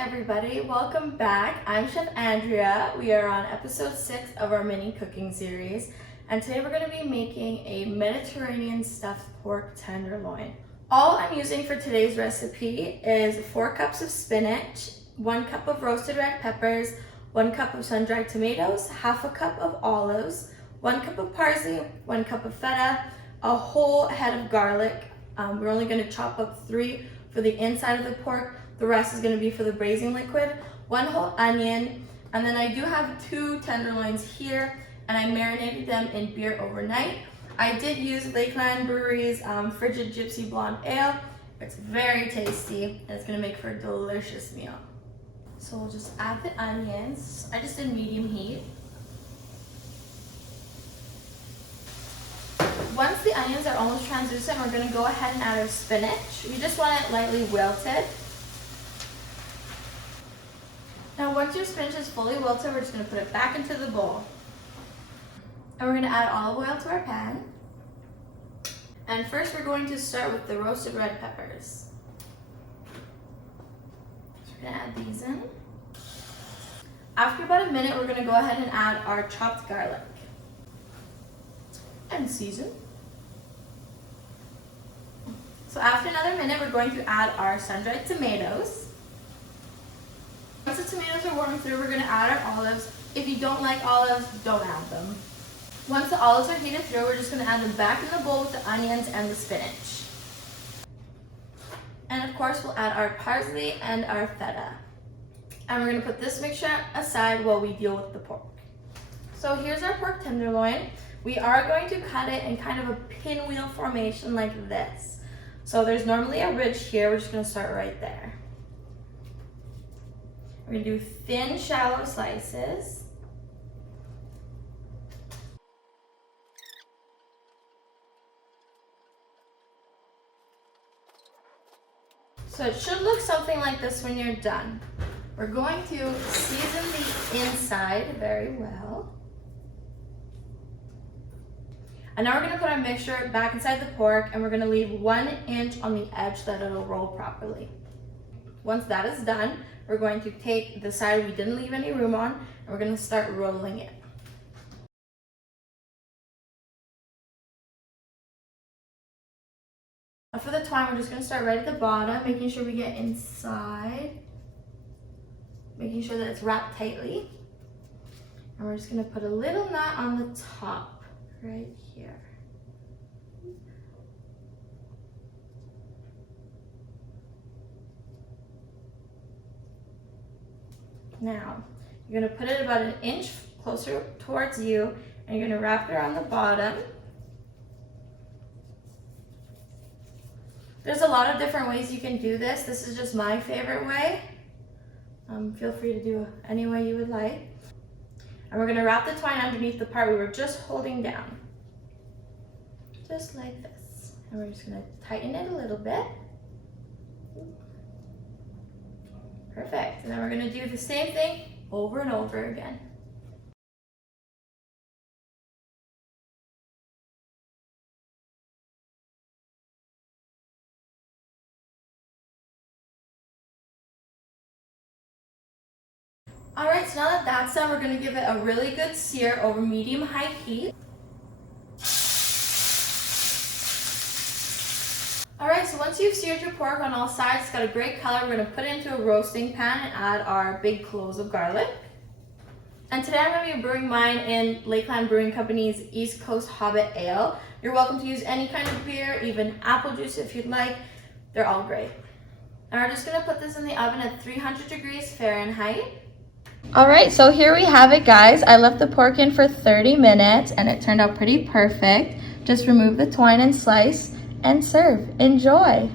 everybody, welcome back. I'm Chef Andrea. We are on episode 6 of our mini cooking series, and today we're going to be making a Mediterranean stuffed pork tenderloin. All I'm using for today's recipe is 4 cups of spinach, 1 cup of roasted red peppers, 1 cup of sun-dried tomatoes, half a cup of olives, 1 cup of parsley, 1 cup of feta, a whole head of garlic. We're only going to chop up 3 for the inside of the pork. The rest is going to be for the braising liquid, 1 whole onion, and then I do have 2 tenderloins here, and I marinated them in beer overnight. I did use Lakeland Brewery's Frigid Gypsy Blonde Ale. It's very tasty, and it's going to make for a delicious meal. So we'll just add the onions. I just did medium heat. Once the onions are almost translucent, we're going to go ahead and add our spinach. We just want it lightly wilted. Now once your spinach is fully wilted, we're just going to put it back into the bowl. And we're going to add olive oil to our pan. And first we're going to start with the roasted red peppers. So we're going to add these in. After about a minute, we're going to go ahead and add our chopped garlic. And season. So after another minute, we're going to add our sun-dried tomatoes. Once the tomatoes are warmed through, we're going to add our olives. If you don't like olives, don't add them. Once the olives are heated through, we're just going to add them back in the bowl with the onions and the spinach. And of course, we'll add our parsley and our feta. And we're going to put this mixture aside while we deal with the pork. So here's our pork tenderloin. We are going to cut it in kind of a pinwheel formation like this. So there's normally a ridge here. We're just going to start right there. We're going to do thin, shallow slices. So it should look something like this when you're done. We're going to season the inside very well. And now we're going to put our mixture back inside the pork, and we're going to leave 1 inch on the edge so that it'll roll properly. Once that is done, we're going to take the side we didn't leave any room on, and we're going to start rolling it. Now for the twine, we're just going to start right at the bottom, making sure we get inside, making sure that it's wrapped tightly. And we're just going to put a little knot on the top, right here. Now, you're going to put it about 1 inch closer towards you, and you're going to wrap it around the bottom. There's a lot of different ways you can do this. This is just my favorite way. Feel free to do any way you would like. And we're going to wrap the twine underneath the part we were just holding down. Just like this. And we're just going to tighten it a little bit. Perfect. And then we're going to do the same thing over and over again. Alright, so now that that's done, we're going to give it a really good sear over medium-high heat. Alright, so once you've seared your pork on all sides, it's got a great color, we're going to put it into a roasting pan and add our big cloves of garlic. And today I'm going to be brewing mine in Lakeland Brewing Company's East Coast Hobbit Ale. You're welcome to use any kind of beer, even apple juice if you'd like. They're all great. And we're just going to put this in the oven at 300 degrees Fahrenheit. Alright, so here we have it, guys. I left the pork in for 30 minutes and it turned out pretty perfect. Just remove the twine and slice and serve. Enjoy!